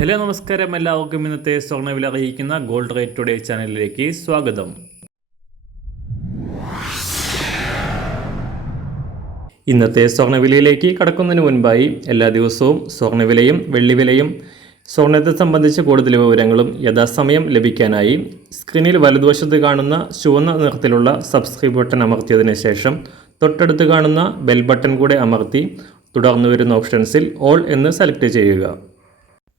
Hello നമസ്കാരം, എല്ലാവർക്കും ഇന്നത്തെ സ്വർണ്ണവില അറിയിക്കുന്ന ഗോൾഡ് റേറ്റ് ടുഡേ ചാനലിലേക്ക് സ്വാഗതം. ഇന്നത്തെ സ്വർണ്ണവിലയിലേക്ക് കടക്കുന്നതിന് മുൻപായി എല്ലാ ദിവസവും സ്വർണ്ണവിലയും വെള്ളിവിലയും സ്വർണ്ണത്തെ സംബന്ധിച്ച കൂടുതൽ വിവരങ്ങളും യഥാസമയം ലഭിക്കാനായി സ്ക്രീനിൽ വലതുവശത്ത് കാണുന്ന ചുവന്ന നിറത്തിലുള്ള സബ്സ്ക്രൈബ് ബട്ടൺ അമർത്തിയതിനു ശേഷം തൊട്ടടുത്ത് കാണുന്ന ബെൽ ബട്ടൺ കൂടെ അമർത്തി തുടർന്ന് വരുന്ന ഓപ്ഷൻസിൽ ഓൾ എന്ന് സെലക്ട് ചെയ്യുക.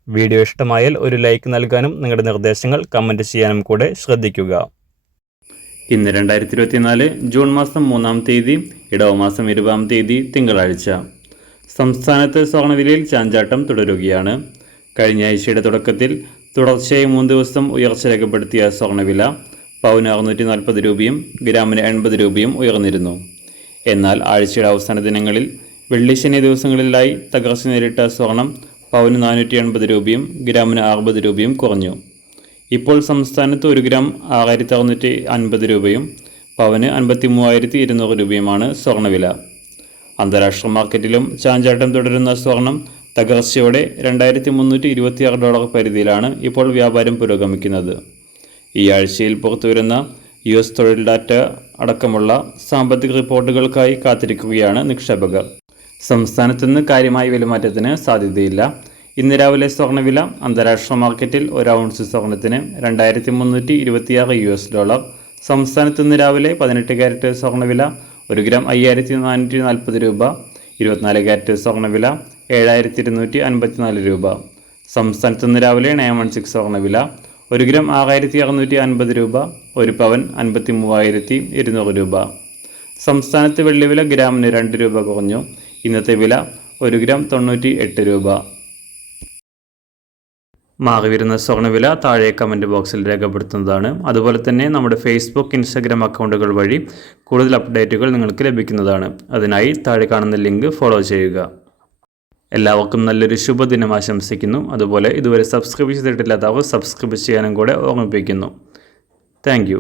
വീഡിയോ ഇഷ്ടമായാൽ ഒരു ലൈക്ക് നൽകാനും നിങ്ങളുടെ നിർദ്ദേശങ്ങൾ കമൻറ്റ് ചെയ്യാനും കൂടെ ശ്രദ്ധിക്കുക. ഇന്ന് 2024 ജൂൺ മാസം 3-ാം തീയതി, ഇടവമാസം 20-ാം തീയതി തിങ്കളാഴ്ച. സംസ്ഥാനത്ത് സ്വർണ്ണവിലയിൽ ചാഞ്ചാട്ടം തുടരുകയാണ്. കഴിഞ്ഞ ആഴ്ചയുടെ തുടക്കത്തിൽ തുടർച്ചയായി 3 ദിവസം ഉയർച്ച രേഖപ്പെടുത്തിയ സ്വർണ്ണവില പവന് 640 രൂപയും ഗ്രാമിന് 80 രൂപയും ഉയർന്നിരുന്നു. എന്നാൽ ആഴ്ചയുടെ അവസാന ദിനങ്ങളിൽ വെള്ളി ശനി ദിവസങ്ങളിലായി തകർച്ച നേരിട്ട സ്വർണം പവന് 480 രൂപയും ഗ്രാമിന് 60 രൂപയും കുറഞ്ഞു. ഇപ്പോൾ സംസ്ഥാനത്ത് 1 ഗ്രാം 6650 രൂപയും പവന് 53,200 രൂപയുമാണ് സ്വർണ്ണവില. അന്താരാഷ്ട്ര മാർക്കറ്റിലും ചാഞ്ചാട്ടം തുടരുന്ന സ്വർണം തകർച്ചയോടെ $2,326 പരിധിയിലാണ് ഇപ്പോൾ വ്യാപാരം പുരോഗമിക്കുന്നത്. ഈ ആഴ്ചയിൽ പുറത്തുവരുന്ന US തൊഴിൽ ഡാറ്റ അടക്കമുള്ള സാമ്പത്തിക റിപ്പോർട്ടുകൾക്കായി കാത്തിരിക്കുകയാണ് നിക്ഷേപകർ. സംസ്ഥാനത്തുനിന്ന് കാര്യമായ വിലമാറ്റത്തിന് സാധ്യതയില്ല. ഇന്ന് രാവിലെ സ്വർണ്ണവില അന്താരാഷ്ട്ര മാർക്കറ്റിൽ 1 ഔൺസ് സ്വർണത്തിന് $2,326. സംസ്ഥാനത്തുനിന്ന് രാവിലെ 18 ക്യാരറ്റ് സ്വർണ്ണവില 1 ഗ്രാം 5,440 രൂപ. 24 ക്യാരറ്റ് സ്വർണ്ണവില 7,254 രൂപ. സംസ്ഥാനത്തുനിന്ന് രാവിലെ 916 സ്വർണ്ണവില 1 ഗ്രാം 6,650 രൂപ. 1 പവൻ 53,200 രൂപ. സംസ്ഥാനത്ത് വെള്ളിവില ഗ്രാമിന് 2 രൂപ കുറഞ്ഞു. ഇന്നത്തെ വില 1 ഗ്രാം 98 രൂപ. മാറിവരുന്ന സ്വർണ്ണവില താഴെ കമൻറ്റ് ബോക്സിൽ രേഖപ്പെടുത്തുന്നതാണ്. അതുപോലെ തന്നെ നമ്മുടെ ഫേസ്ബുക്ക്, ഇൻസ്റ്റാഗ്രാം അക്കൗണ്ടുകൾ വഴി കൂടുതൽ അപ്ഡേറ്റുകൾ നിങ്ങൾക്ക് ലഭിക്കുന്നതാണ്. അതിനായി താഴെ കാണുന്ന ലിങ്ക് ഫോളോ ചെയ്യുക. എല്ലാവർക്കും നല്ലൊരു ശുഭദിനം ആശംസിക്കുന്നു. അതുപോലെ ഇതുവരെ സബ്സ്ക്രൈബ് ചെയ്തിട്ടില്ലാത്തവർ സബ്സ്ക്രൈബ് ചെയ്യാനും കൂടെ ഓർമ്മിപ്പിക്കുന്നു. താങ്ക്